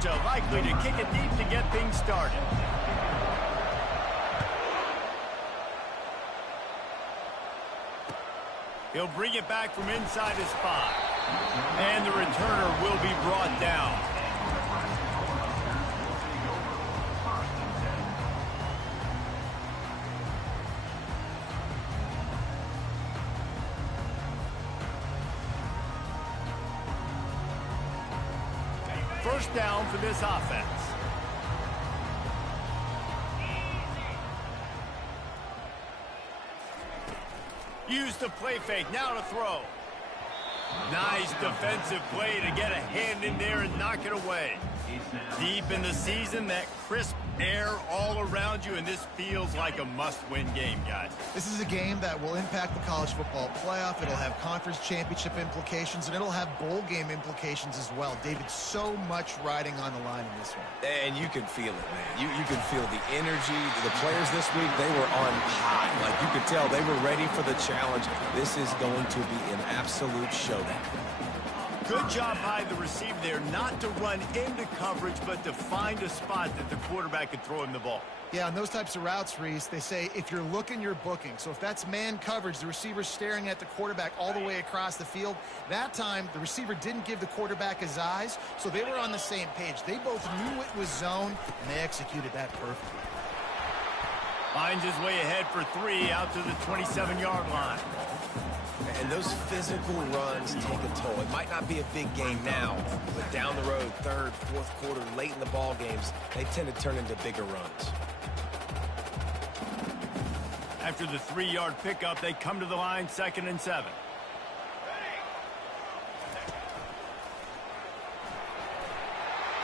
Georgia likely to kick it deep to get things started. He'll bring it back from inside his 5. And the returner will be brought down. First down for this offense. Use the play fake, now to throw. Nice defensive play to get a hand in there and knock it away. Deep in the season, that crisp air all around you, and this feels like a must-win game, guys. This is a game that will impact the college football playoff. It'll have conference championship implications, and it'll have bowl game implications as well. David, so much riding on the line in this one. And you can feel it, man. You can feel the energy. The players this week, they were on high. Like, you could tell they were ready for the challenge. This is going to be an absolute showdown. Good job by the receiver there, not to run into coverage, but to find a spot that the quarterback could throw him the ball. Yeah, on those types of routes, Reese, they say if you're looking, you're booking. So if that's man coverage, the receiver's staring at the quarterback all the way across the field. That time, the receiver didn't give the quarterback his eyes, so they were on the same page. They both knew it was zone, and they executed that perfectly. Finds his way ahead for 3 out to the 27-yard line. And those physical runs take a toll. It might not be a big game now, but down the road, third, fourth quarter, late in the ball games, they tend to turn into bigger runs. After the 3-yard pickup, they come to the line, 2nd and 7.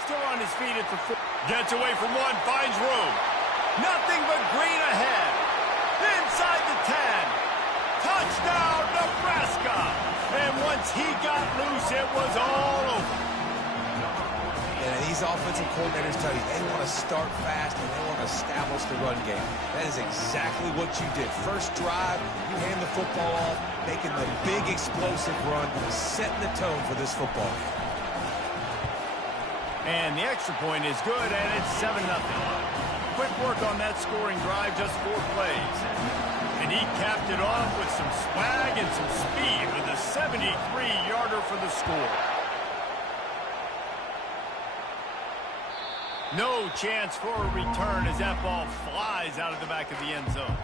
Still on his feet at the 4. Gets away from 1, finds room. Nothing but green ahead. Inside the 10. Touchdown, Nebraska! And once he got loose, it was all over. And these offensive coordinators tell you they want to start fast and they want to establish the run game. That is exactly what you did. First drive, you hand the football off, making the big explosive run, setting the tone for this football game. And the extra point is good, and it's 7-0. Quick work on that scoring drive, just 4 plays. And he capped it off with some swag and some speed with a 73-yarder for the score. No chance for a return as that ball flies out of the back of the end zone.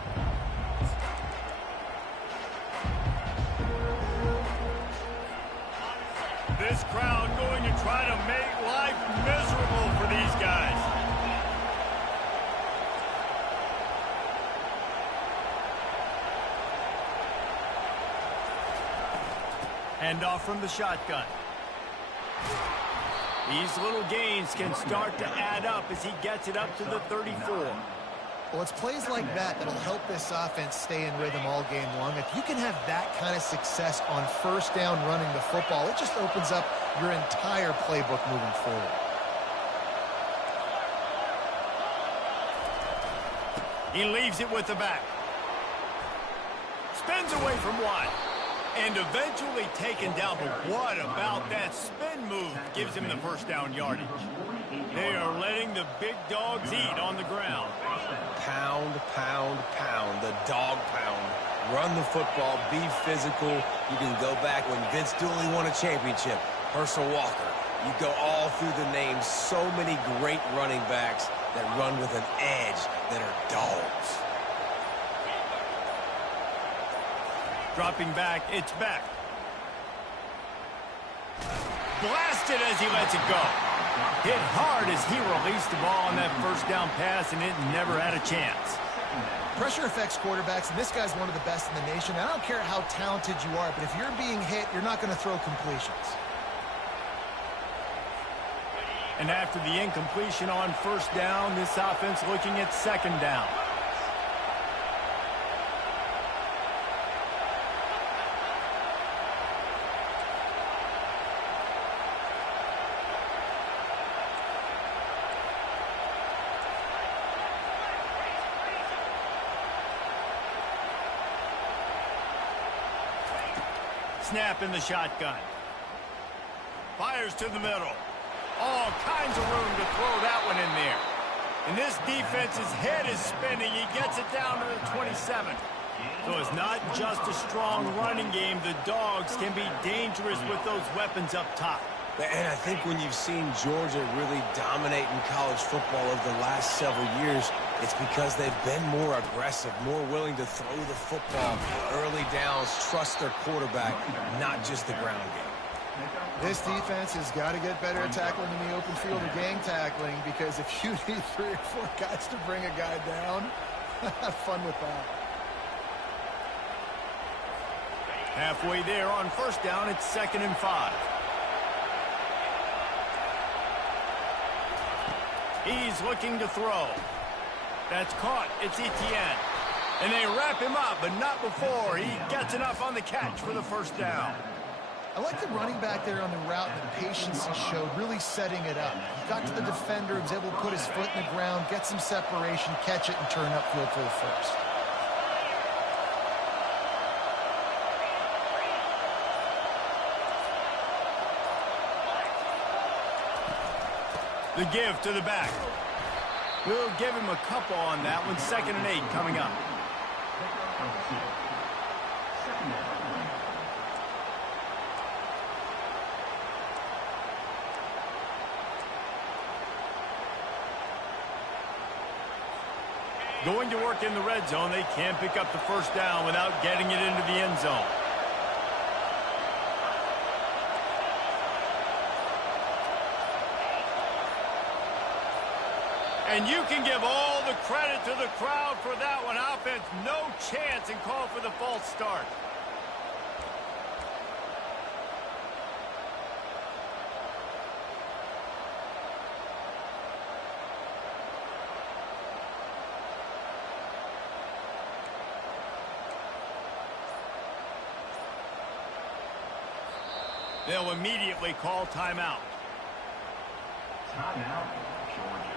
This crowd going to try to make life miserable for these guys. Hand off from the shotgun. These little gains can start to add up as he gets it up to the 34. Well, it's plays like that that'll help this offense stay in rhythm all game long. If you can have that kind of success on first down running the football, it just opens up your entire playbook moving forward. He leaves it with the back. Spins away from 1. And eventually taken down, but what about that spin move gives him the first down yardage? They are letting the big dogs eat on the ground. Pound, pound, pound, the dog pound. Run the football, be physical. You can go back when Vince Dooley won a championship, Herschel Walker. You go all through the names, so many great running backs that run with an edge that are dogs. Dropping back, it's back. Blasted as he lets it go. Hit hard as he released the ball on that first down pass, and it never had a chance. Pressure affects quarterbacks, and this guy's one of the best in the nation. I don't care how talented you are, but if you're being hit, you're not going to throw completions. And after the incompletion on first down, this offense looking at 2nd down. Snap in the shotgun. Fires to the middle. All kinds of room to throw that one in there. And this defense's head is spinning. He gets it down to the 27. So it's not just a strong running game. The Dogs can be dangerous with those weapons up top. And I think when you've seen Georgia really dominate in college football over the last several years, it's because they've been more aggressive, more willing to throw the football early downs, trust their quarterback, not just the ground game. This defense has got to get better at tackling in the open field or gang tackling, because if you need 3 or 4 guys to bring a guy down, have fun with that. Halfway there on first down, it's 2nd and 5. He's looking to throw. That's caught. It's Etienne. And they wrap him up, but not before he gets enough on the catch for the first down. I like the running back there on the route and the patience he showed, really setting it up. He got to the defender, was able to put his foot in the ground, get some separation, catch it, and turn upfield for the first. The give to the back. We'll give him a couple on that one. 2nd and 8 coming up. Going to work in the red zone. They can't pick up the first down without getting it into the end zone. And you can give all the credit to the crowd for that one. Offense, no chance, and call for the false start. They'll immediately call timeout. Timeout, Georgia.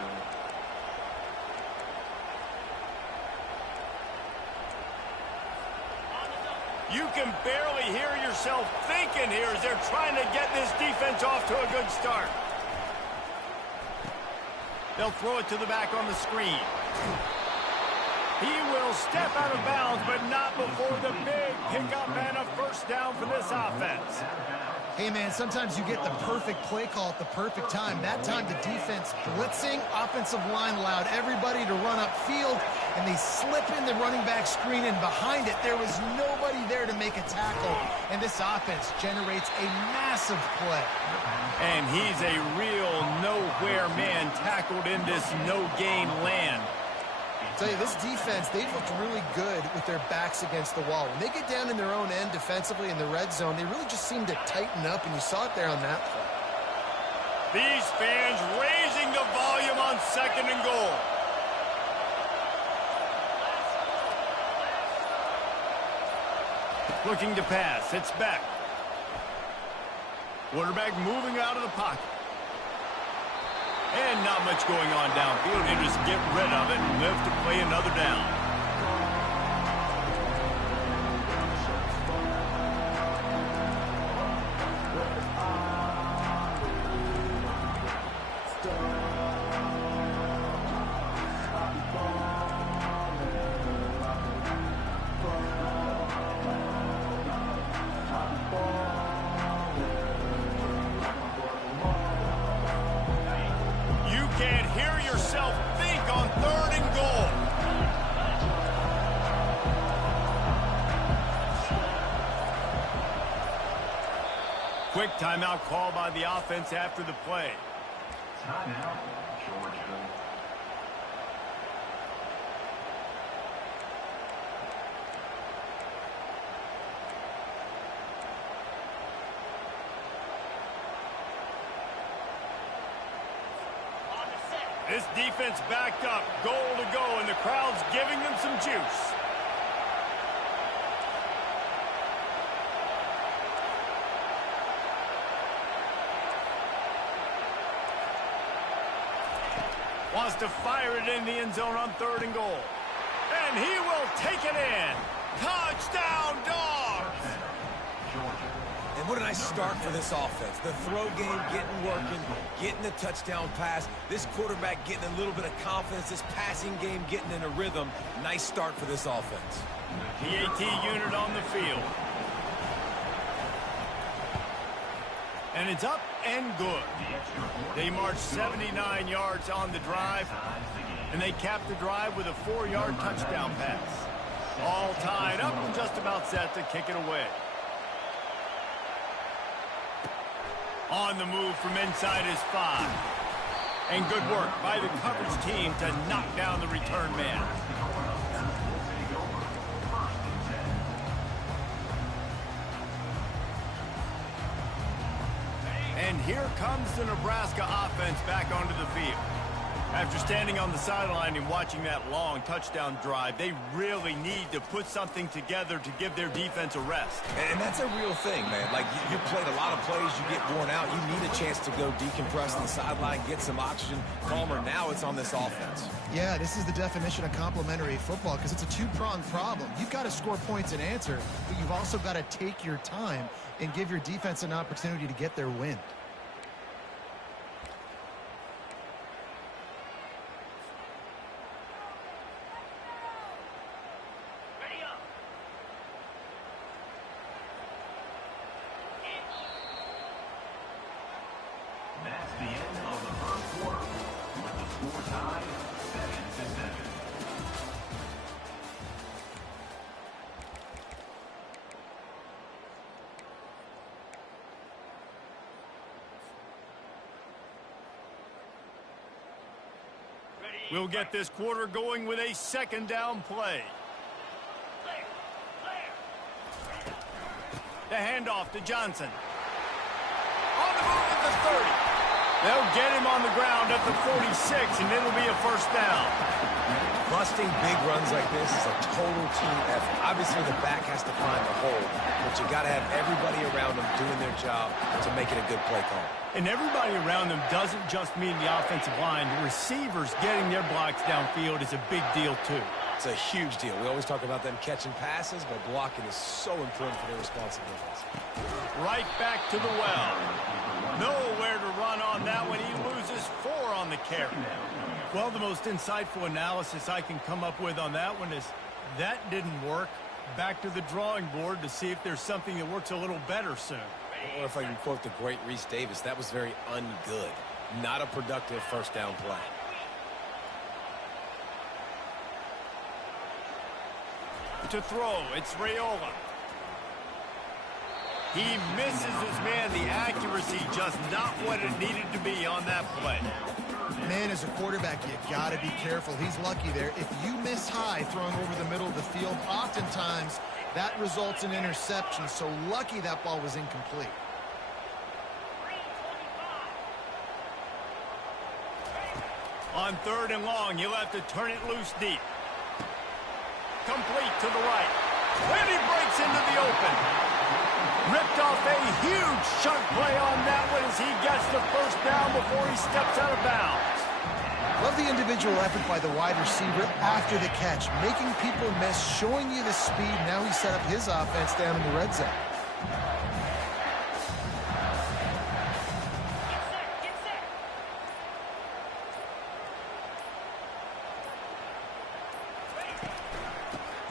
You can barely hear yourself thinking here as they're trying to get this defense off to a good start. They'll throw it to the back on the screen. He will step out of bounds, but not before the big pickup and a first down for this offense. Hey, man, sometimes you get the perfect play call at the perfect time. That time the defense blitzing, offensive line allowed everybody to run upfield, and they slip in the running back screen, and behind it there was nobody there to make a tackle, and this offense generates a massive play. And he's a real nowhere man tackled in this no-gain land. I'll tell you, this defense, they've looked really good with their backs against the wall. When they get down in their own end defensively in the red zone, they really just seem to tighten up, and you saw it there on that play. These fans raising the volume on 2nd and goal. Looking to pass. It's back. Quarterback moving out of the pocket. And not much going on downfield. He'll just get rid of it and live to play another down. Can't hear yourself think on 3rd and goal. Quick timeout call by the offense after the play. Timeout, Georgia. This defense backed up, goal to go, and the crowd's giving them some juice. Wants to fire it in the end zone on 3rd and goal. And he will take it in. Touchdown, Dogs! And And what a nice start for this offense. The throw game getting working, getting the touchdown pass. This quarterback getting a little bit of confidence. This passing game getting in a rhythm. Nice start for this offense. PAT unit on the field. And it's up and good. They marched 79 yards on the drive, and they capped the drive with a 4-yard touchdown pass. All tied up and just about set to kick it away. On the move from inside his 5. And good work by the coverage team to knock down the return man. And here comes the Nebraska offense back onto the field. After standing on the sideline and watching that long touchdown drive, they really need to put something together to give their defense a rest. And that's a real thing, man. Like, you played a lot of plays, you get worn out. You need a chance to go decompress on the sideline, get some oxygen, calmer. Now it's on this offense. Yeah, this is the definition of complementary football because it's a two-pronged problem. You've got to score points and answer, but you've also got to take your time and give your defense an opportunity to get their win. That's the end of the first quarter, with the score tied 7-7. We'll get this quarter going with a second down play. The handoff to Johnson. On the move at the 30. They'll get him on the ground at the 46, and it'll be a first down. Busting big runs like this is a total team effort. Obviously, the back has to find the hole, but you got to have everybody around them doing their job to make it a good play call. And everybody around them doesn't just mean the offensive line. The receivers getting their blocks downfield is a big deal, too. It's a huge deal. We always talk about them catching passes, but blocking is so important for their responsibilities. Right back to the well. Nowhere to run on that one. He loses 4 on the carry. Well, the most insightful analysis I can come up with on that one is that didn't work. Back to the drawing board to see if there's something that works a little better soon. Or if I can quote the great Reese Davis, that was very ungood. Not a productive first down play. To throw, it's Raiola. He misses his man. The accuracy just not what it needed to be on that play. Man, as a quarterback, you got to be careful. He's lucky there. If you miss high throwing over the middle of the field, oftentimes that results in interception. So lucky that ball was incomplete. On 3rd and long, you'll have to turn it loose deep. Complete to the right. And he breaks into the open. Ripped off a huge chunk play on that one as he gets the first down before he steps out of bounds. Love the individual effort by the wide receiver after the catch, making people miss, showing you the speed. Now he set up his offense down in the red zone.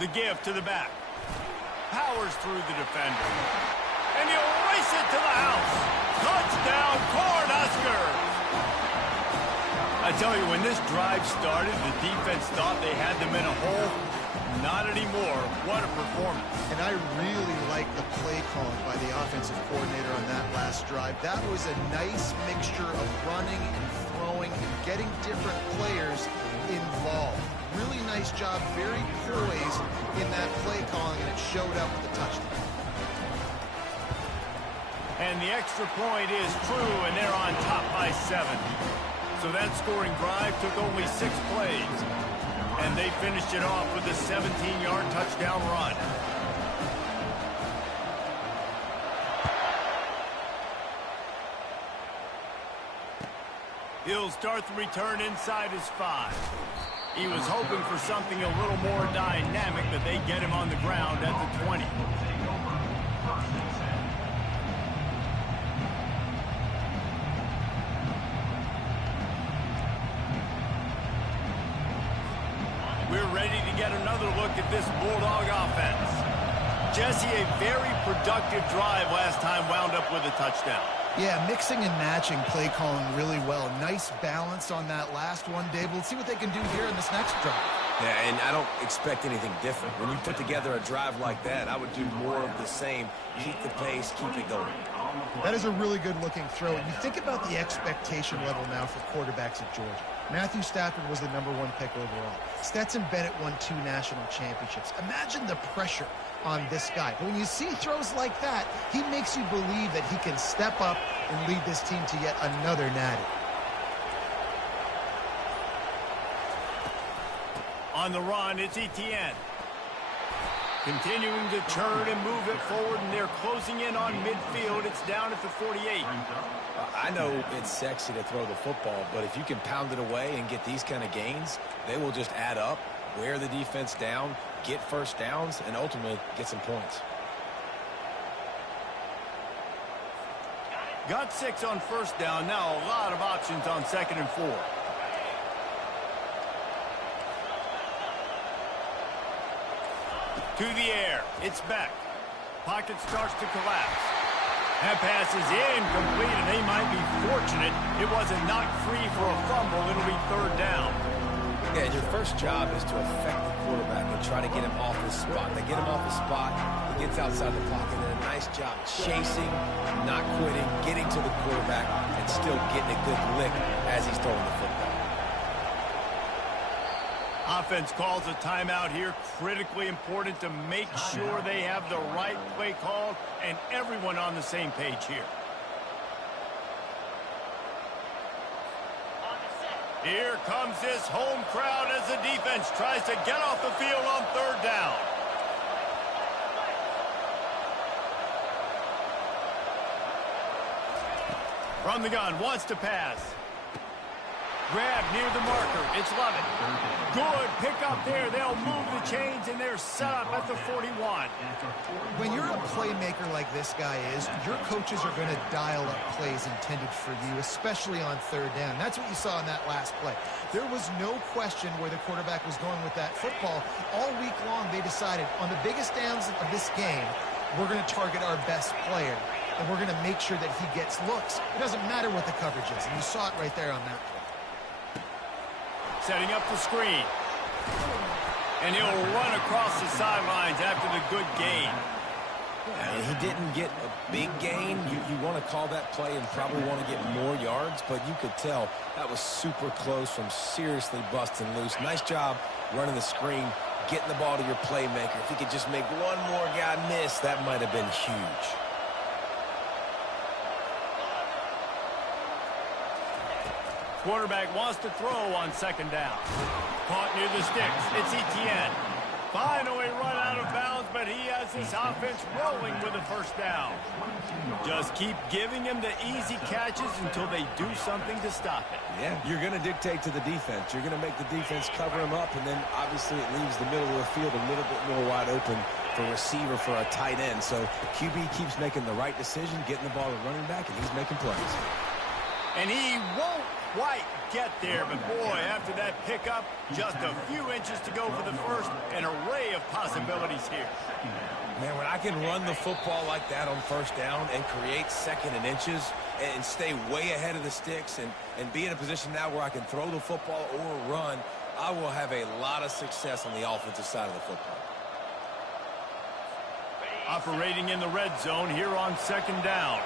The give to the back. Powers through the defender. And he'll race it to the house. Touchdown, Cornhuskers! I tell you, when this drive started, the defense thought they had them in a hole. Not anymore. What a performance. And I really like the play calling by the offensive coordinator on that last drive. That was a nice mixture of running and throwing and getting different players involved. Really nice job, very poised in that play calling, and it showed up with the touchdown. And the extra point is true, and they're on top by 7. So that scoring drive took only 6 plays, and they finished it off with a 17-yard touchdown run. He'll start the return inside his 5. He was hoping for something a little more dynamic, but they get him on the ground at the 20. We're ready to get another look at this Bulldog offense. Jesse, a very productive drive last time wound up with a touchdown. Yeah, mixing and matching play calling really well. Nice balance on that last one, Dave. We'll see what they can do here in this next drive. Yeah, and I don't expect anything different. When you put together a drive like that, I would do more of the same. Keep the pace, keep it going. That is a really good-looking throw. And you think about the expectation level now for quarterbacks at Georgia. Matthew Stafford was the #1 pick overall. Stetson Bennett won 2 national championships. Imagine the pressure on this guy. But when you see throws like that, he makes you believe that he can step up and lead this team to yet another natty. On the run, it's Etienne. Continuing to turn and move it forward, and they're closing in on midfield. It's down at the 48. I know it's sexy to throw the football, but if you can pound it away and get these kind of gains, they will just add up, wear the defense down, get first downs, and ultimately get some points. Got 6 on first down. Now a lot of options on 2nd and 4. To the air. It's back. Pocket starts to collapse. That pass is incomplete, and they might be fortunate it wasn't knocked free for a fumble. It'll be 3rd down. Yeah, your first job is to affect the quarterback and try to get him off his spot. They get him off his spot, he gets outside the pocket, and a nice job chasing, not quitting, getting to the quarterback, and still getting a good lick as he's throwing the football. Offense calls a timeout here. Critically important to make sure they have the right play call and everyone on the same page here. Here comes this home crowd as the defense tries to get off the field on 3rd down. From the gun, wants to pass. Grab near the marker. It's Lovett. Good pick up there. They'll move the chains, and they're set up at the 41. When you're a playmaker like this guy is, your coaches are going to dial up plays intended for you, especially on 3rd down. That's what you saw in that last play. There was no question where the quarterback was going with that football. All week long, they decided on the biggest downs of this game, we're going to target our best player, and we're going to make sure that he gets looks. It doesn't matter what the coverage is, and you saw it right there on that play. Setting up the screen. And he'll run across the sidelines after the good gain. And he didn't get a big gain. You want to call that play and probably want to get more yards, but you could tell that was super close from seriously busting loose. Nice job running the screen, getting the ball to your playmaker. If he could just make one more guy miss, that might have been huge. Quarterback wants to throw on 2nd down. Caught near the sticks. It's Etienne. Finally run out of bounds, but he has this offense rolling with a 1st down. Just keep giving him the easy catches until they do something to stop it. Yeah, you're going to dictate to the defense. You're going to make the defense cover him up, and then obviously it leaves the middle of the field a little bit more wide open for receiver, for a tight end. So QB keeps making the right decision, getting the ball to running back, and he's making plays. And he won't quite get there, but boy, after that pickup, just a few inches to go for the first. An array of possibilities here. Man, when I can run the football like that on 1st down and create 2nd and inches and stay way ahead of the sticks and be in a position now where I can throw the football or run, I will have a lot of success on the offensive side of the football. Operating in the red zone here on 2nd down.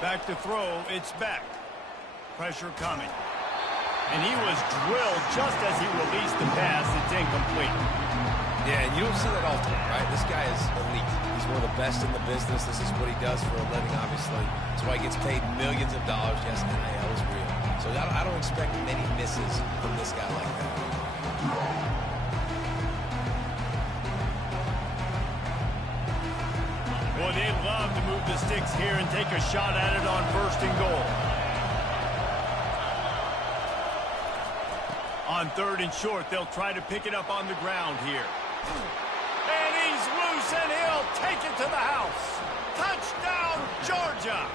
Back to throw, it's back. Pressure coming. And he was drilled just as he released the pass. It's incomplete. Yeah, and you don't see that often, right? This guy is elite. He's one of the best in the business. This is what he does for a living, obviously. That's why he gets paid millions of dollars. Yes, NIL is real. So I don't expect many misses from this guy like that. Boy, they'd love to move the sticks here and take a shot at it on 1st and goal. On 3rd and short, they'll try to pick it up on the ground here. And he's loose, and he'll take it to the house. Touchdown, Georgia.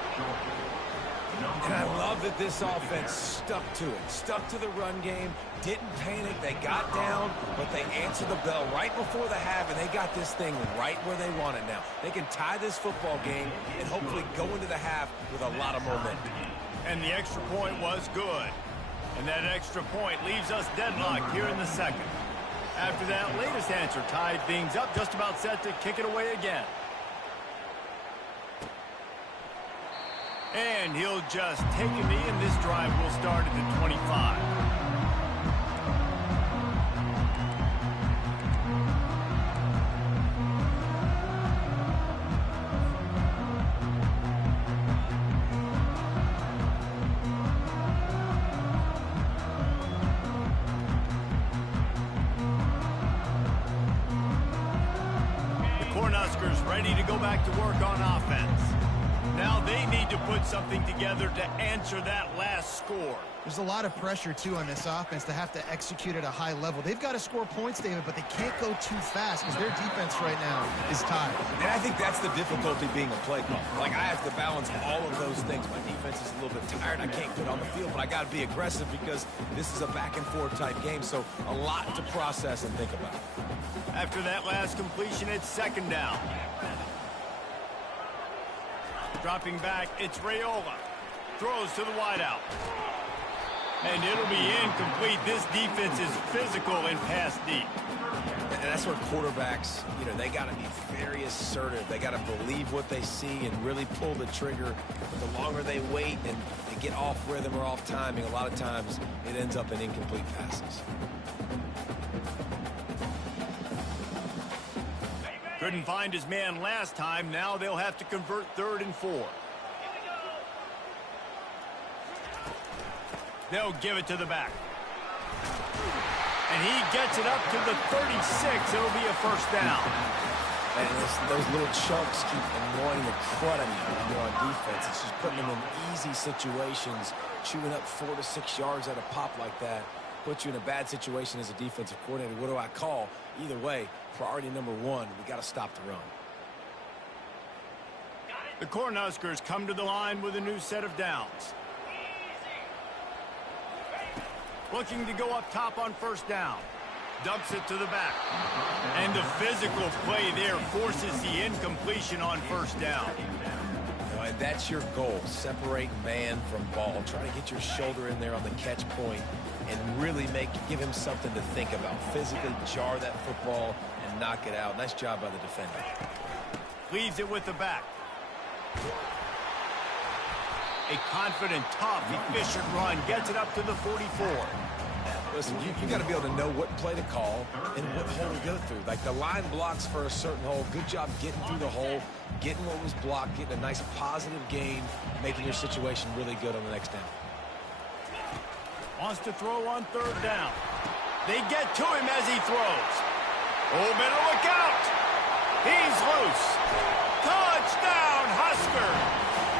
And I love that this offense stuck to it, stuck to the run game, didn't panic. They got down, but they answered the bell right before the half, and they got this thing right where they want it now. They can tie this football game and hopefully go into the half with a lot of momentum. And the extra point was good. And that extra point leaves us deadlocked here in the second. After that latest answer tied things up, just about set to kick it away again. And he'll just take a knee, and this drive will start at the 25. The Cornhuskers ready to go back to work on offense. Now they need to put something together to answer that last score. There's a lot of pressure, too, on this offense to have to execute at a high level. They've got to score points, David, but they can't go too fast because their defense right now is tired. And I think that's the difficulty being a play caller. Like, I have to balance all of those things. My defense is a little bit tired. I can't get on the field, but I got to be aggressive because this is a back-and-forth type game, so a lot to process and think about. After that last completion, it's second down. Dropping back, it's Raiola. Throws to the wideout. And it'll be incomplete. This defense is physical and pass deep. And that's where quarterbacks, they got to be very assertive. They got to believe what they see and really pull the trigger. But the longer they wait and they get off rhythm or off timing, a lot of times it ends up in incomplete passes. Couldn't find his man last time. Now they'll have to convert 3rd and 4. They'll give it to the back. And he gets it up to the 36. It'll be a first down. And those little chunks keep annoying the crud out of you when you're on defense. It's just putting them in easy situations, chewing up 4 to 6 yards at a pop like that. Put you in a bad situation as a defensive coordinator. What do I call? Either way, priority number one, we got to stop the run. The Cornhuskers come to the line with a new set of downs. Looking to go up top on first down. Dumps it to the back. And the physical play there forces the incompletion on first down. And that's your goal. Separate man from ball. Try to get your shoulder in there on the catch point and really give him something to think about. Physically jar that football and knock it out. Nice job by the defender. Leaves it with the back. A confident, tough, efficient run. Gets it up to the 44. Listen, you got to be able to know what play to call and what hole to go through. Like the line blocks for a certain hole. Good job getting through the hole, getting what was blocked, getting a nice positive gain, making your situation really good on the next down. Wants to throw on 3rd down. They get to him as he throws. Oh, better look out. He's loose. Touchdown, Husker.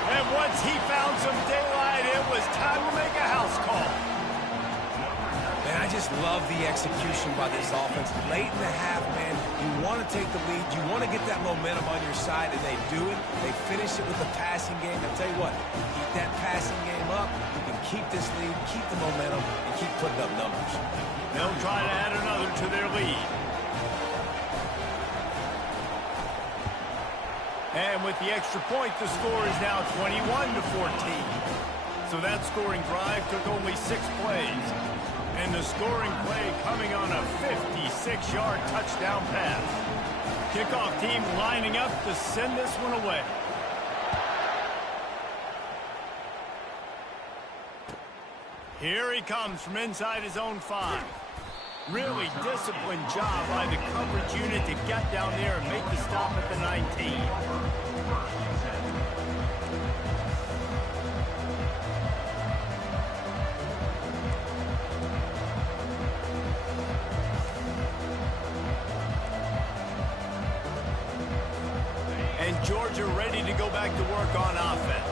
And once he found some daylight, it was time to make a house call. Man, I just love the execution by this offense. Late in the half, man, you want to take the lead. You want to get that momentum on your side, and they do it. They finish it with the passing game. I'll tell you what, keep that passing game up. You can keep this lead, keep the momentum, and keep putting up numbers. They'll try to add another to their lead. And with the extra point, the score is now 21-14. So that scoring drive took only 6 plays. And the scoring play coming on a 56-yard touchdown pass. Kickoff team lining up to send this one away. Here he comes from inside his own 5. Really disciplined job by the coverage unit to get down there and make the stop at the 19. And Georgia ready to go back to work on offense.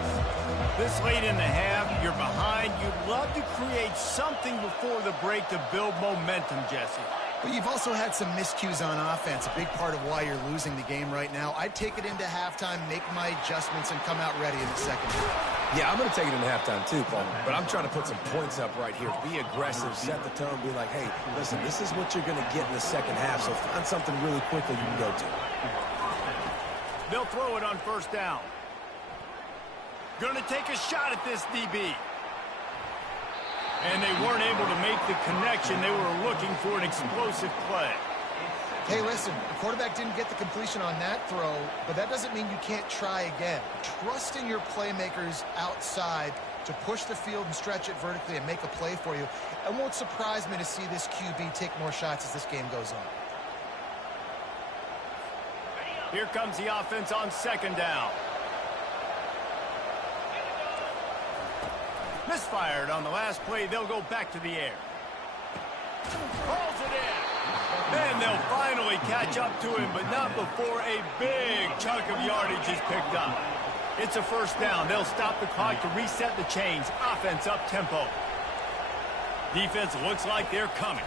This late in the half, you're behind. You'd love to create something before the break to build momentum, Jesse. But you've also had some miscues on offense, a big part of why you're losing the game right now. I'd take it into halftime, make my adjustments, and come out ready in the second half. Yeah, I'm going to take it into halftime too, Paul. But I'm trying to put some points up right here. Be aggressive, set the tone, be like, hey, listen, this is what you're going to get in the second half, so find something really quickly you can go to. They'll throw it on first down. Going to take a shot at this DB. And they weren't able to make the connection. They were looking for an explosive play. Hey, listen, the quarterback didn't get the completion on that throw, but that doesn't mean you can't try again. Trusting your playmakers outside to push the field and stretch it vertically and make a play for you. It won't surprise me to see this QB take more shots as this game goes on. Here comes the offense on second down. Misfired on the last play. They'll go back to the air. Calls it in. Then they'll finally catch up to him, but not before a big chunk of yardage is picked up. It's a first down. They'll stop the clock to reset the chains. Offense up tempo. Defense looks like they're coming.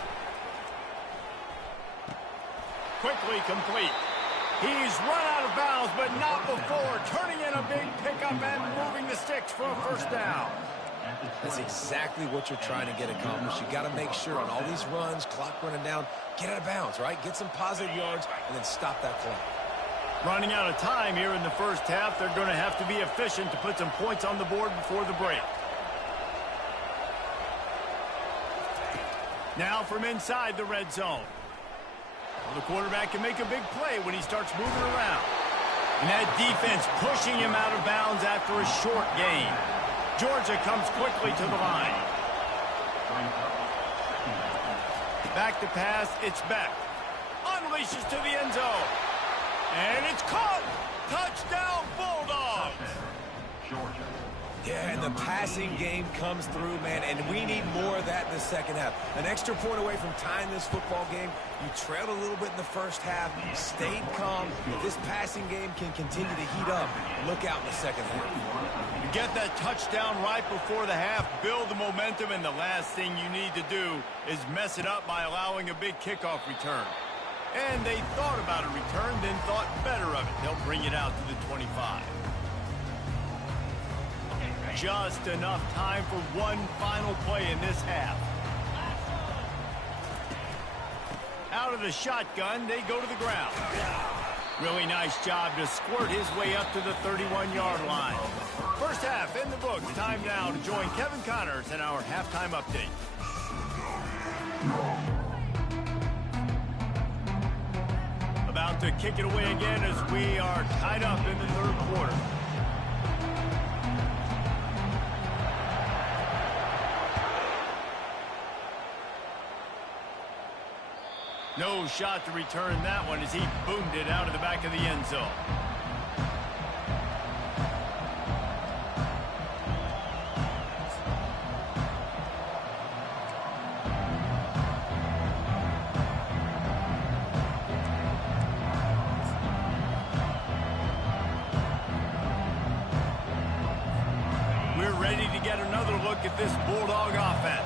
Quickly complete. He's run out of bounds, but not before turning in a big pickup and moving the sticks for a first down. That's exactly what you're trying to get accomplished. You got to make sure on all these runs, clock running down, get out of bounds, right? Get some positive yards and then stop that clock. Running out of time here in the first half. They're going to have to be efficient to put some points on the board before the break. Now from inside the red zone. Well, the quarterback can make a big play when he starts moving around. And that defense pushing him out of bounds after a short gain. Georgia comes quickly to the line. Back to pass, it's Beck. Unleashes to the end zone. And it's caught! Touchdown, Bulldogs! Georgia. Yeah, and the passing game comes through, man, and we need more of that in the second half. An extra point away from tying this football game. You trailed a little bit in the first half, stayed calm. If this passing game can continue to heat up, look out in the second half. You get that touchdown right before the half, build the momentum, and the last thing you need to do is mess it up by allowing a big kickoff return. And they thought about a return, then thought better of it. They'll bring it out to the 25. Just enough time for one final play in this half. Out of the shotgun, they go to the ground. Really nice job to squirt his way up to the 31-yard line. First half in the books. Time now to join Kevin Connors in our halftime update. About to kick it away again as we are tied up in the third quarter. No shot to return that one as he boomed it out of the back of the end zone. We're ready to get another look at this Bulldog offense.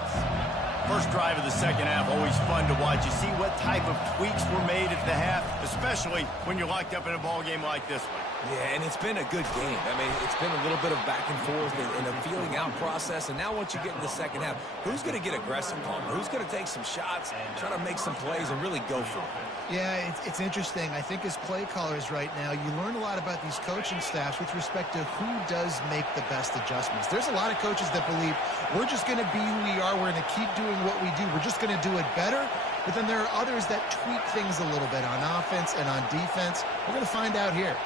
First drive of the second half, always fun to watch. You see what type of tweaks were made at the half, especially when you're locked up in a ball game like this one. Yeah, and it's been a good game. I mean, it's been a little bit of back and forth and a feeling out process. And now once you get in the second half, who's going to get aggressive, Palmer? Who's going to take some shots, try to make some plays, and really go for it? Yeah, it's interesting. I think as play callers right now, you learn a lot about these coaching staffs with respect to who does make the best adjustments. There's a lot of coaches that believe we're just going to be who we are. We're going to keep doing what we do. We're just going to do it better. But then there are others that tweak things a little bit on offense and on defense. We're going to find out here.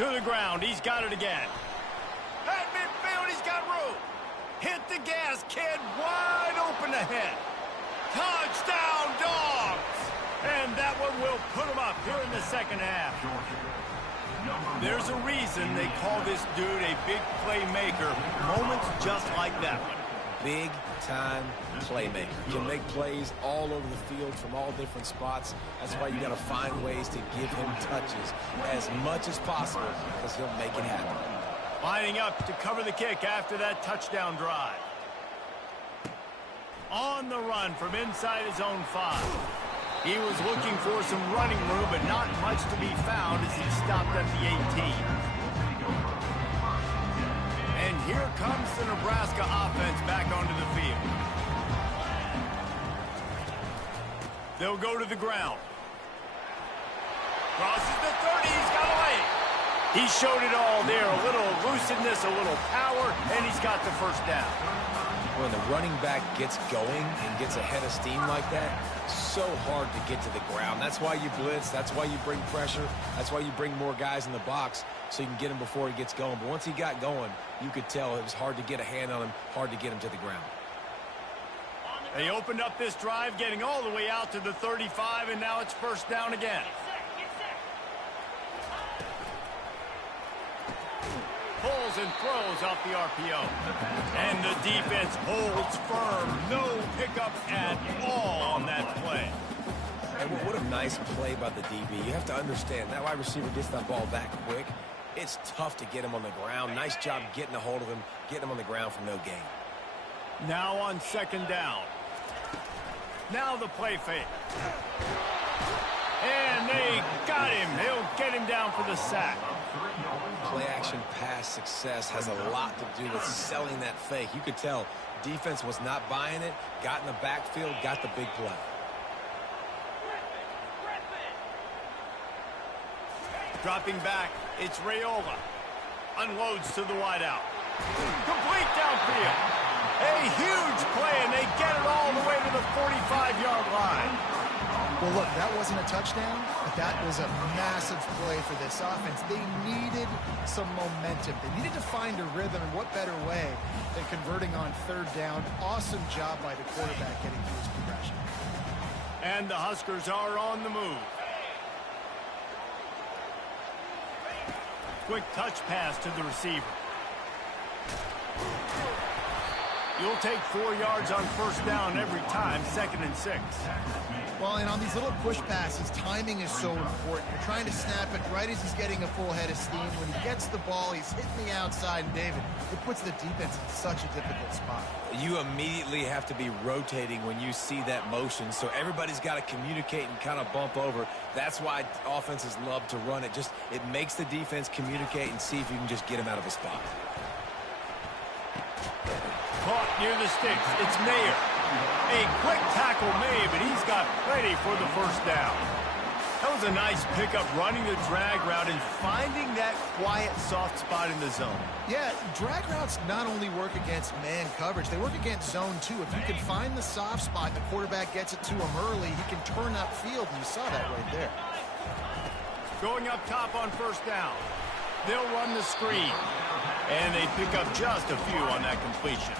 To the ground, he's got it again. At midfield, he's got room. Hit the gas, kid, wide open ahead. Touchdown, Dogs! And that one will put him up here in the second half. There's a reason they call this dude a big playmaker. Moments just like that one. Big-time playmaker. Can make plays all over the field from all different spots. That's why you got to find ways to give him touches as much as possible because he'll make it happen. Lining up to cover the kick after that touchdown drive. On the run from inside his own 5. He was looking for some running room, but not much to be found as he stopped at the 18. And here comes the Nebraska offense back onto the field. They'll go to the ground. Crosses the 30, he's got away. He showed it all there, a little elusiveness, a little power, and he's got the first down. When the running back gets going and gets ahead of steam like that, so hard to get to the ground. That's why you blitz. That's why you bring pressure. That's why you bring more guys in the box so you can get him before he gets going. But once he got going, you could tell it was hard to get a hand on him, hard to get him to the ground. They opened up this drive, getting all the way out to the 35, and now it's first down again. Pulls and throws off the RPO. And the defense holds firm. No pickup at all on that play. And what a nice play by the DB. You have to understand, that wide receiver gets that ball that quick. It's tough to get him on the ground. Nice job getting a hold of him, getting him on the ground for no gain. Now on second down. Now the play fake. And they got him. They'll get him down for the sack. Play-action pass success has a lot to do with selling that fake. You could tell defense was not buying it, got in the backfield, got the big play. Dropping back, it's Raiola. Unloads to the wideout. Complete downfield. A huge play, and they get it all the way to the 45-yard line. Well, look, that wasn't a touchdown, but that was a massive play for this offense. They needed some momentum. They needed to find a rhythm, and what better way than converting on third down. Awesome job by the quarterback getting through his progression. And the Huskers are on the move. Quick touch pass to the receiver. You'll take 4 yards on first down every time, 2nd and 6. Well, and on these little push passes, timing is so important. You're trying to snap it right as he's getting a full head of steam. When he gets the ball, he's hitting the outside, and David, it puts the defense in such a difficult spot. You immediately have to be rotating when you see that motion, so everybody's got to communicate and kind of bump over. That's why offenses love to run it. It makes the defense communicate and see if you can just get him out of a spot. Caught near the sticks. It's Mayer. A quick tackle made, but he's got plenty for the first down. That was a nice pickup, running the drag route and finding that quiet, soft spot in the zone. Yeah, drag routes not only work against man coverage, they work against zone too. If you can find the soft spot and the quarterback gets it to him early, he can turn upfield, and you saw that right there. Going up top on first down. They'll run the screen. And they pick up just a few on that completion.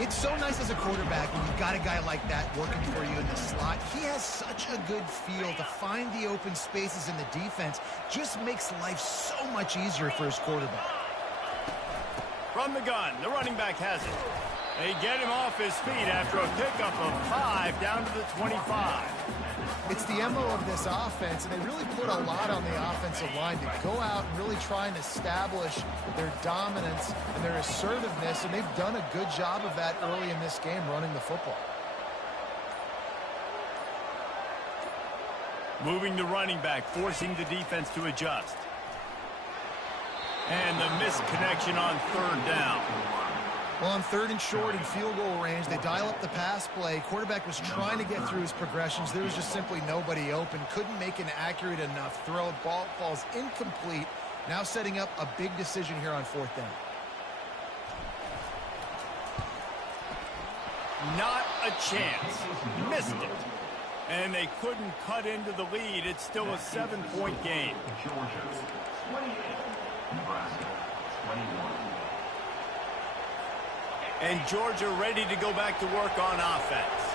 It's so nice as a quarterback when you've got a guy like that working for you in the slot. He has such a good feel to find the open spaces in the defense. Just makes life so much easier for his quarterback. From the gun, the running back has it. They get him off his feet after a pickup of 5 down to the 25. It's the MO of this offense, and they really put a lot on the offensive line to go out and really try and establish their dominance and their assertiveness, and they've done a good job of that early in this game running the football. Moving the running back, forcing the defense to adjust. And the missed connection on third down. Well, on 3rd and short and field goal range, they dial up the pass play. Quarterback was trying to get through his progressions. There was just simply nobody open. Couldn't make an accurate enough throw. Ball falls incomplete. Now setting up a big decision here on 4th down. Not a chance. Missed it. And they couldn't cut into the lead. It's still a 7-point game. Georgia 28, Nebraska 21. And Georgia ready to go back to work on offense.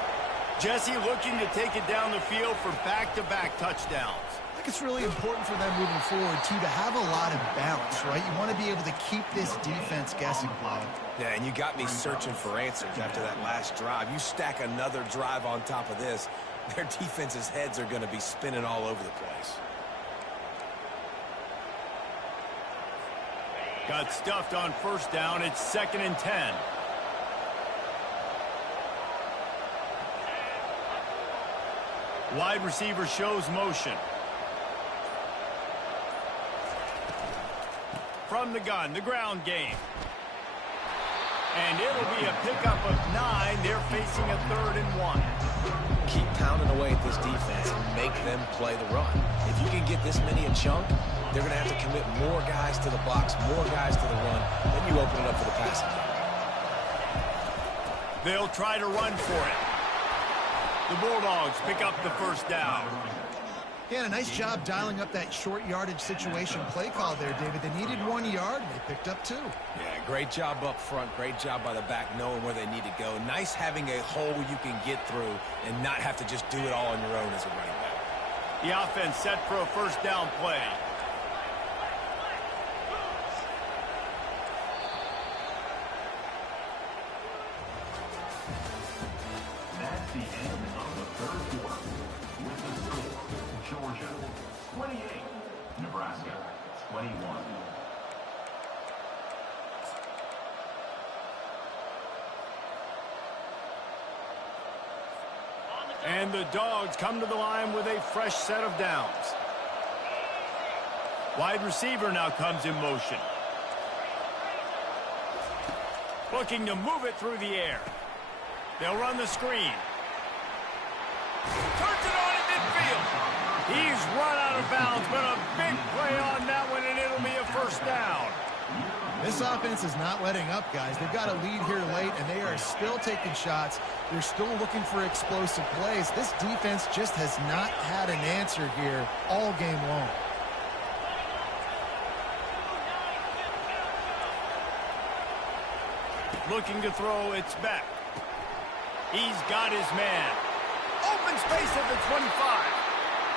Jesse looking to take it down the field for back-to-back touchdowns. I think it's really important for them moving forward, too, to have a lot of balance, right? You want to be able to keep this defense guessing, Bob. Yeah, and you got me searching for answers after that last drive. You stack another drive on top of this, their defense's heads are going to be spinning all over the place. Got stuffed on first down. It's 2nd and 10. Wide receiver shows motion. From the gun, the ground game. And it'll be a pickup of 9. They're facing a 3rd and 1. Keep pounding away at this defense and make them play the run. If you can get this many a chunk, they're going to have to commit more guys to the box, more guys to the run. Then you open it up for the passing game. They'll try to run for it. The Bulldogs pick up the first down. Yeah, a nice job dialing up that short yardage situation play call there, David. They needed 1 yard, and they picked up 2. Yeah, great job up front. Great job by the back knowing where they need to go. Nice having a hole you can get through and not have to just do it all on your own as a running back. The offense set for a first down play. That's the end of the 3rd quarter. With the score, Georgia 28, Nebraska 21. And the Dogs come to the line with a fresh set of downs. Wide receiver now comes in motion. Looking to move it through the air. They'll run the screen. Turns it on at midfield. He's run out of bounds, but a big play on that one, and it'll be a first down. This offense is not letting up, guys. They've got a lead here late, and they are still taking shots. They're still looking for explosive plays. This defense just has not had an answer here all game long. Looking to throw, it's back. He's got his man. Open space at the 25.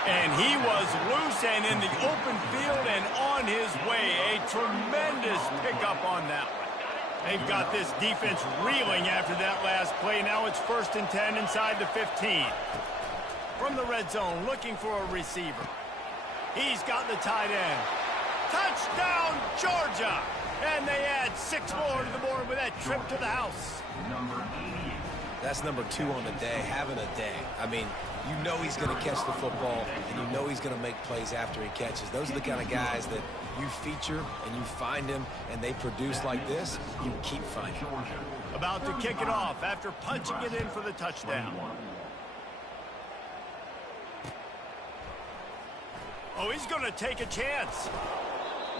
And he was loose and in the open field and on his way. A tremendous pickup on that one. They've got this defense reeling after that last play. Now it's 1st and 10 inside the 15. From the red zone, looking for a receiver. He's got the tight end. Touchdown, Georgia! And they add 6 more to the board with that trip to the house. Number 88. That's number 2 on the day, having a day. I mean, you know he's going to catch the football, and you know he's going to make plays after he catches. Those are the kind of guys that you feature and you find him, and they produce like this, you keep finding them. About to kick it off after punching it in for the touchdown. Oh, he's going to take a chance.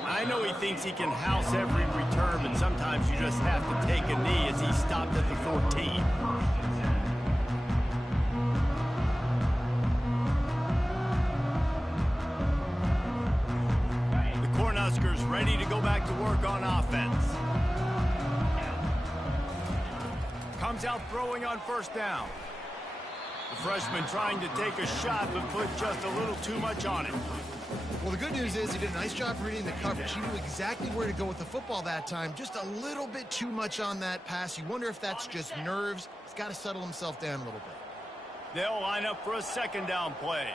I know he thinks he can house every return, but sometimes you just have to take a knee as he stopped at the 14. The Cornhuskers ready to go back to work on offense. Comes out throwing on first down. The freshman trying to take a shot, but put just a little too much on it. Well, the good news is he did a nice job reading the coverage. He knew exactly where to go with the football that time. Just a little bit too much on that pass. You wonder if that's just nerves. He's got to settle himself down a little bit. They'll line up for a second down play.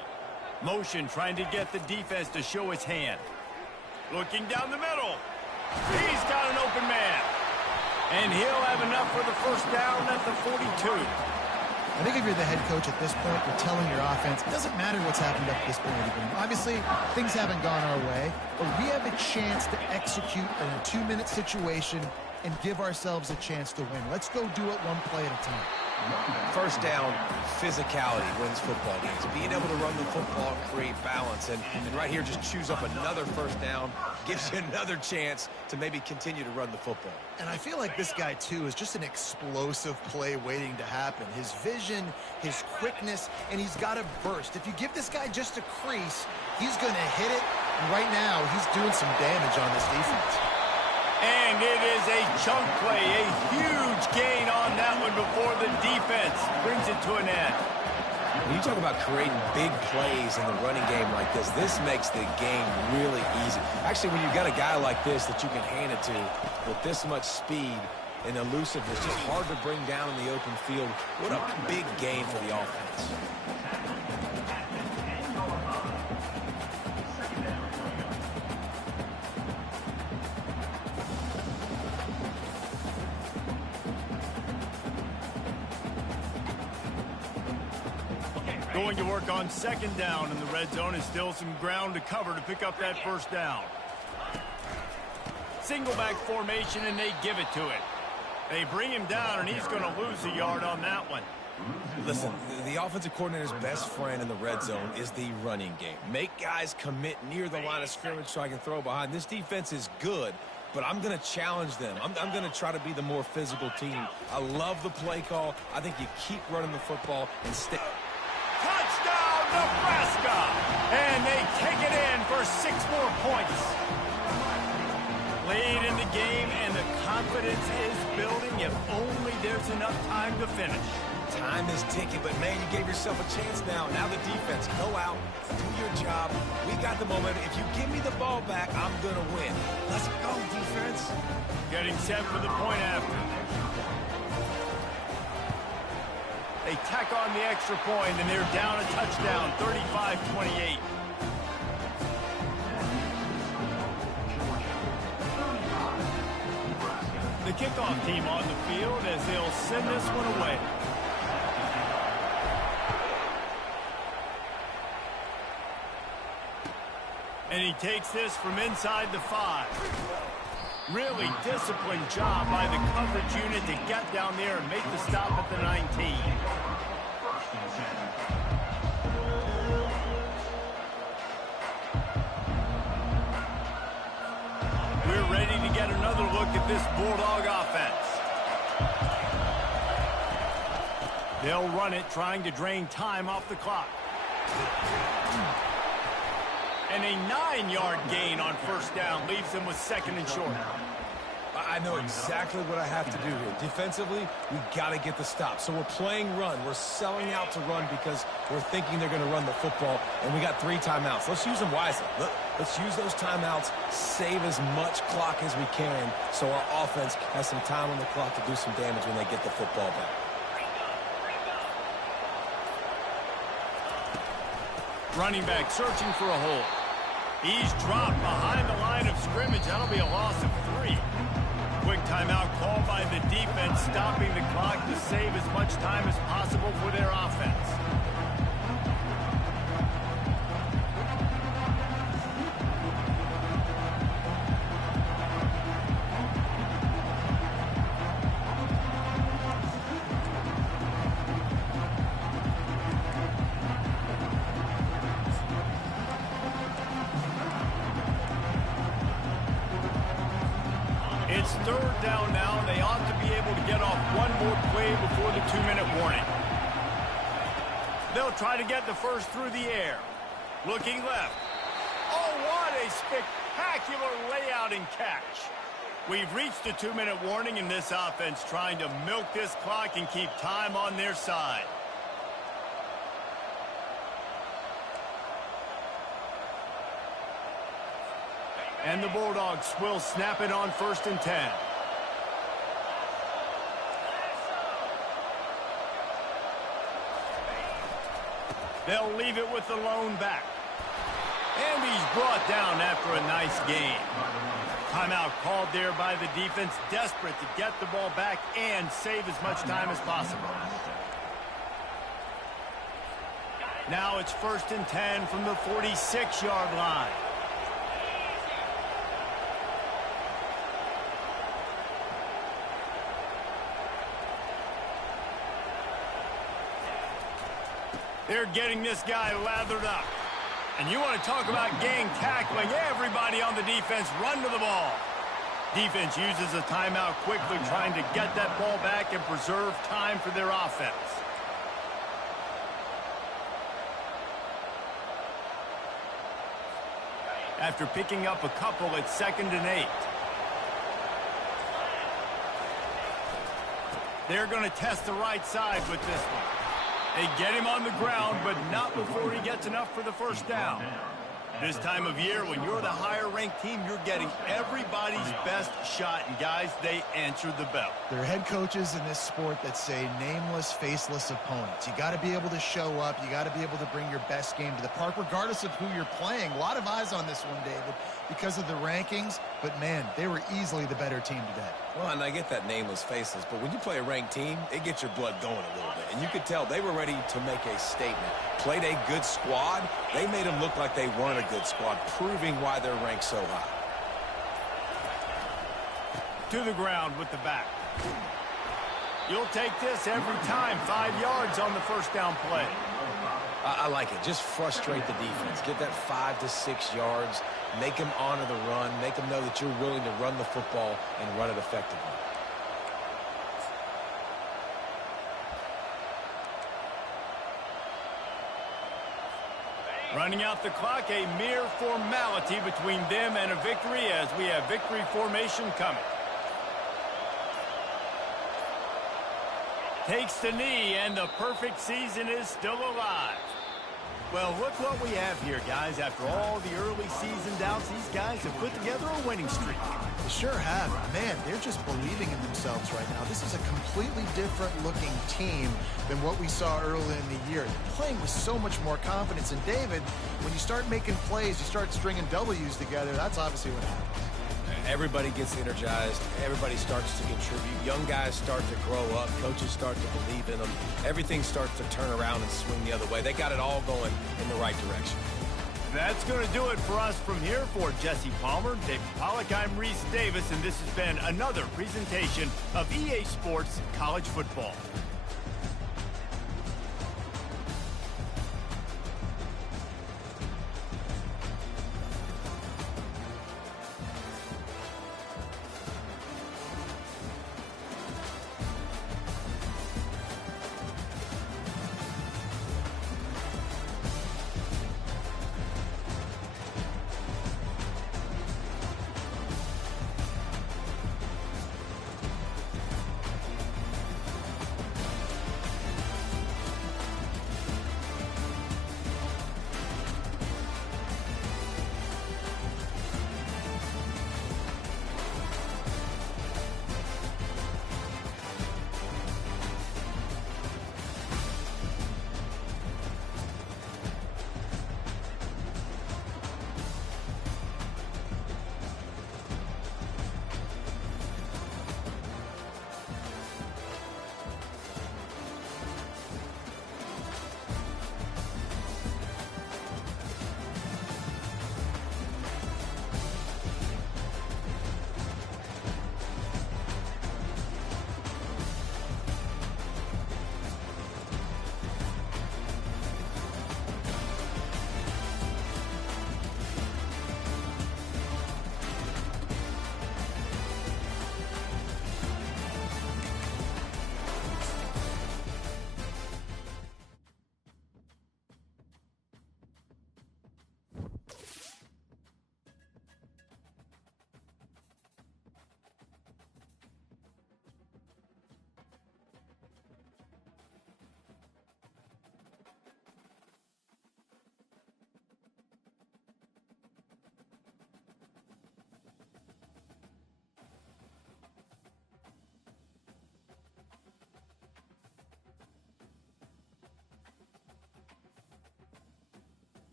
Motion trying to get the defense to show his hand. Looking down the middle. He's got an open man. And he'll have enough for the first down at the 42. I think if you're the head coach at this point, you're telling your offense, it doesn't matter what's happened up to this point of the game. Obviously, things haven't gone our way, but we have a chance to execute in a 2-minute situation and give ourselves a chance to win. Let's go do it one play at a time. First down, physicality wins football games. Being able to run the football, create balance, and right here just choose up another first down, gives you another chance to maybe continue to run the football. And I feel like this guy, too, is just an explosive play waiting to happen. His vision, his quickness, and he's got a burst. If you give this guy just a crease, he's going to hit it. And right now, he's doing some damage on this defense. And it is a chunk play, a huge gain on that one before the defense brings it to an end. When you talk about creating big plays in the running game like this makes the game really easy. Actually, when you've got a guy like this that you can hand it to with this much speed and elusiveness, just hard to bring down in the open field, what a big gain for the offense. Going to work on second down, and the red zone is still some ground to cover to pick up that first down. Single back formation, and they give it to it. They bring him down, and he's going to lose a yard on that one. Listen, the offensive coordinator's best friend in the red zone is the running game. Make guys commit near the line of scrimmage so I can throw behind. This defense is good, but I'm going to challenge them. I'm going to try to be the more physical team. I love the play call. I think you keep running the football and stay. Touchdown, Nebraska! And they take it in for 6 more points. Lead in the game, and the confidence is building if only there's enough time to finish. Time is ticking, but, man, you gave yourself a chance now. Now the defense, go out, do your job. We got the momentum. If you give me the ball back, I'm going to win. Let's go, defense. Getting set for the point after. They tack on the extra point, and they're down a touchdown, 35-28. The kickoff team on the field as they'll send this one away. And he takes this from inside the 5. Really disciplined job by the coverage unit to get down there and make the stop at the 19. We're ready to get another look at this Bulldog offense. They'll run it, trying to drain time off the clock. And a 9-yard gain on first down leaves them with 2nd and short. I know exactly what I have to do here. Defensively, we got to get the stop. So we're playing run. We're selling out to run because we're thinking they're going to run the football, and we got 3 timeouts. Let's use them wisely. Let's use those timeouts, save as much clock as we can so our offense has some time on the clock to do some damage when they get the football back. Running back searching for a hole. He's dropped behind the line of scrimmage. That'll be a loss of 3. Quick timeout called by the defense, stopping the clock to save as much time as possible for their offense. It's 3rd down now, and they ought to be able to get off one more play before the 2-minute warning. They'll try to get the first through the air. Looking left. Oh, what a spectacular layout and catch. We've reached the 2-minute warning in this offense, trying to milk this clock and keep time on their side. And the Bulldogs will snap it on 1st and 10. They'll leave it with the lone back. And he's brought down after a nice gain. Timeout called there by the defense, desperate to get the ball back and save as much time as possible. Now it's 1st and 10 from the 46-yard line. They're getting this guy lathered up. And you want to talk about gang tackling. Everybody on the defense run to the ball. Defense uses a timeout quickly, trying to get that ball back and preserve time for their offense. After picking up a couple, it's 2nd and 8. They're going to test the right side with this one. They get him on the ground, but not before he gets enough for the first down. This time of year, when you're the higher-ranked team, you're getting everybody's best shot. And, guys, they answered the bell. There are head coaches in this sport that say nameless, faceless opponents. You got to be able to show up. You got to be able to bring your best game to the park, regardless of who you're playing. A lot of eyes on this one, David, because of the rankings. But, man, they were easily the better team today. Well, and I get that nameless, faceless, but when you play a ranked team, it gets your blood going a little bit. And you could tell they were ready to make a statement. Played a good squad. They made them look like they weren't a good squad, proving why they're ranked so high. To the ground with the back. You'll take this every time. 5 yards on the first down play. I like it. Just frustrate the defense. Get that 5 to 6 yards. Make them honor the run. Make them know that you're willing to run the football and run it effectively. Running out the clock, a mere formality between them and a victory as we have victory formation coming. Takes the knee, and the perfect season is still alive. Well, look what we have here, guys. After all the early season doubts, these guys have put together a winning streak. They sure have. Man, they're just believing in themselves right now. This is a completely different looking team than what we saw early in the year. They're playing with so much more confidence. And David, when you start making plays, you start stringing W's together, that's obviously what happens. Everybody gets energized. Everybody starts to contribute. Young guys start to grow up. Coaches start to believe in them. Everything starts to turn around and swing the other way. They got it all going in the right direction. That's going to do it for us from here. For Jesse Palmer, David Pollack, I'm Reese Davis, and this has been another presentation of EA Sports College Football.